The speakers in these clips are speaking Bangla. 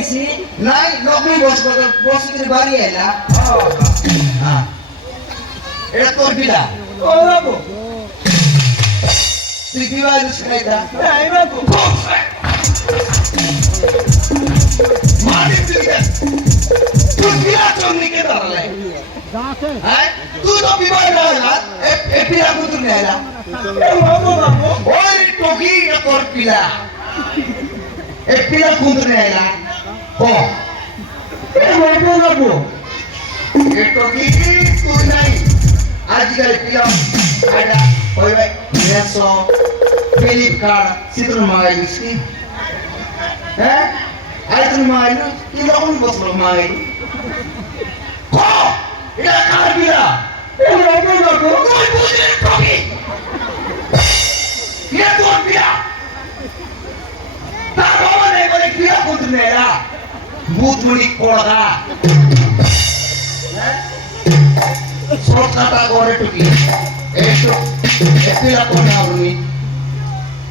আইছি নাই নকলি বস করে বাড়ি আইলা হ্যাঁ এটা তোর পিলা ও বাবু তুই বিবাহ শিখাইতা নাই বাবু মালিক তুই পিলা চন্দ্রিকে ধরলে হ্যাঁ তুই তো বিবাহ না এ পিলা কুতুর নেলা বাবু বাবু ওই টকি এটা তোর পিলা এ পিলা কুতুর নেলা ও বাবু বাবু এ টকি তুই নাই আজকাল পিলা এটা ওই ভাই নেসো ফ্লিপকার্ট চিত্র মাগাইলিস কি হ্যাঁ আইতুন মাগাইলু কি রকম বসলো মাগাইলু ও এটা কার পিলা বাবু বাবু তুই বুঝলি টকি ये तो पिया तारो ने बोले पिया कुछ नेरा भूत मुनि कोड़ा सब काटा करे टुकी एसो पिया कोना रुनी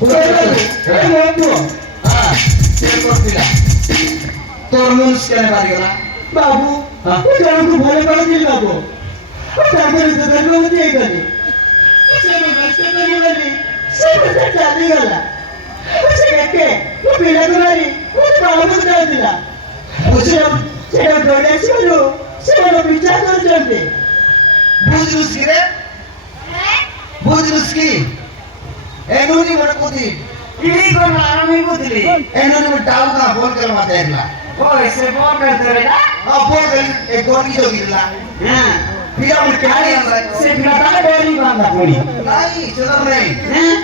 বাবু हां ये तो पिया তোর মন কেন বাড়ি গেল বাবু আমাকে ভয় করে দিল বাবু তারপরে তো দেখবো যে এখানে সে ব্যস্ত করে বলি সে বসে চালি গেল সে কে ও পিলা ধরি ও বাবু ধরে দিলা বুঝলাম সেটা ধরে ছিল সেটা বিচার করতে বুঝলুস কি রে বুঝলুস কি এনুনি বড় কোতি ইনি কোন আমি বুঝলি এনুনি ডাউ না বল করে মাতে একলা ওই সে বল করতে রে बोल गई एक गोटी जो गिरला হ্যাঁ फिर हम क्या नहीं आंदा সে পিলাটা ডরি বাঁধা পড়ি नहीं चलो नहीं হ্যাঁ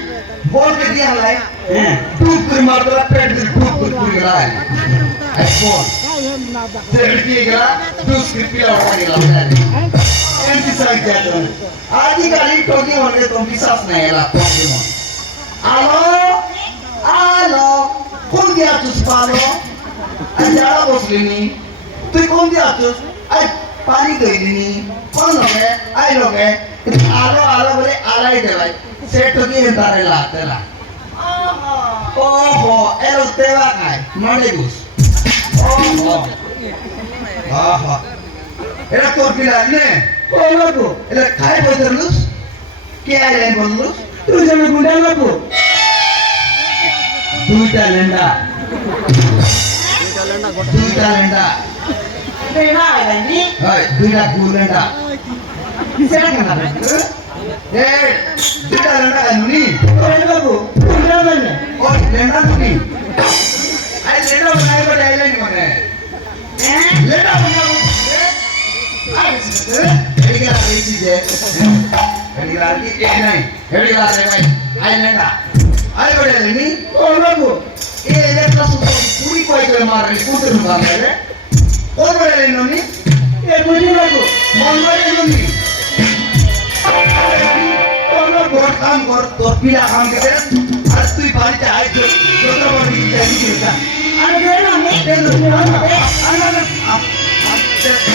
बोल के दिया लाई হ্যাঁ टूक कर मार दो पेट में टूक कर पूरी गला है आई फोन तेरे की गला टूक कर पिया उठा गला एंटी साइड क्या तो आज ही गाली टोकी होने तो विश्वास नहीं है प्रॉब्लम आलो आलो कौन दिया तुझ पालो अजाला बसलिनी তুই কোন দিয়ে আছিস আই পানি দইলিনি কোন লগে আই লগে আলো আলো বলে আলাই দেলাই সেট কি দাঁড়ে লাগতেলা ওহো এলো তেবা খায় মানে বুঝ ওহো আহা এটা তোর পিলা নে ও বাবু এটা খাই বইতলুস কে আইলেন বললুস তুই যেন গুন্ডা বাবু দুইটা লেন্ডা দেনা আইনি হয় দুইটা গুলেন্ডা সেটা কেন এ দুইটা লেন্ডা নুনি ওরে বাবু গুন্ডা মানে ও লেন্ডা নুনি আই লেন্ডা বানাই বলে আইলেন মানে লেন্ডা বানাও এদিকে আইছি যে এদিকে আইছি এ নাই এদিকে আইছে ভাই আই লেন্ডা আই বলে আইলেনি ও বাবু এ লেন্ডা পুরি কই করে মারলি কুতুর বানাইলে কোন বলে আইলেনি এ বুঝি বাবু মন বলে নুনি তোর কাম কর তোর পিলা কাম করে আর তুই বাড়িতে আয় তো যত বাড়ি চাই দিতা আমি দেনা আমি আমি